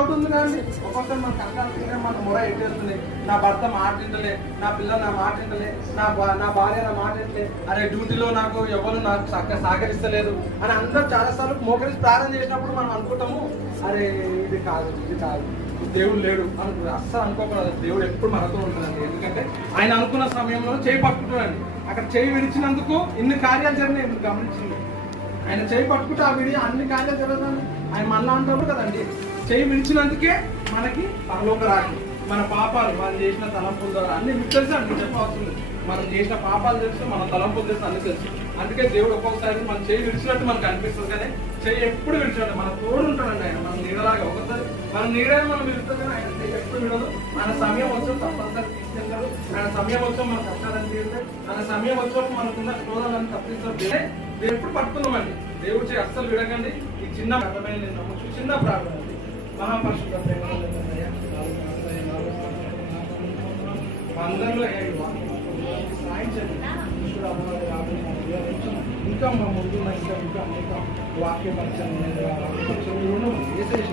అవుతుంది కానీ ఒక్కొక్కసారి మన కష్టాలు మన మొర ఎట్టేస్తుంది. నా భర్త మాట వింటలే నా పిల్ల నా మాట వింటలే నా నా భార్య నా మాట వింటలే. అరే డ్యూటీలో నాకు ఎవరు నాకు సహకరిస్తలేదు అని అందరూ చాలాసార్లు మోకరించి ప్రార్థన చేసినప్పుడు మనం అనుకుంటాము అరే ఇది కాదు ఇది కాదు దేవుడు లేడు అనుకో అస్సలు అనుకోకూడదు. దేవుడు ఎప్పుడు మనతో ఉంటుందండి ఎందుకంటే ఆయన అనుకున్న సమయంలో చేయి పట్టుకుంటాడండి. అక్కడ చేయి విడిచినందుకు ఇన్ని కార్యాలు జరిగినాయి. గమనించింది ఆయన చేయి పట్టుకుంటే ఆ విడి అన్ని కార్యాలు జరుగుతుంది ఆయన మళ్ళా అంటాడు కదండి చేయి విడిచినందుకే మనకి పరలోక రాకి మన పాపాలు మనం చేసిన తలంపుల ద్వారా అన్ని మీకు తెలుసు అండి మీకు మనం చేసిన పాపాలు తెలుసు మన తలంపులు తెలుసు అన్ని తెలుసు. అందుకే దేవుడు ఒక్కొక్కసారి మనం చేయి విడిచినట్టు మనకు అనిపిస్తుంది కానీ చేయి ఎప్పుడు విడిచాడు మన తోడు ఉంటాడండి ఆయన మన నీడలాగా ఒకసారి మన నీడే మనం విడుతుంది కానీ ఆయన చేయి ఎప్పుడు విడదు. మన సమయం వచ్చాం తప్పనిసరి తీసుకెళ్తాడు. ఆయన సమయం వచ్చాం మన కష్టాలని తీరుతాయి. ఆయన సమయం వచ్చి మనకున్న క్రోధాలను తప్పిస్తాడు దేవుడే ఎప్పుడు పట్టుకున్నామండి. దేవుడు చేయి అస్సలు విడకండి. ఈ చిన్న అర్థమైన నేను చిన్న ప్రార్థన. అండి ప్రేమ అందరిలో ఇంకా మా ముందు ఇంకా ఇంకా ఇంకా వాక్య పరిచయం వాక్య పరిచయం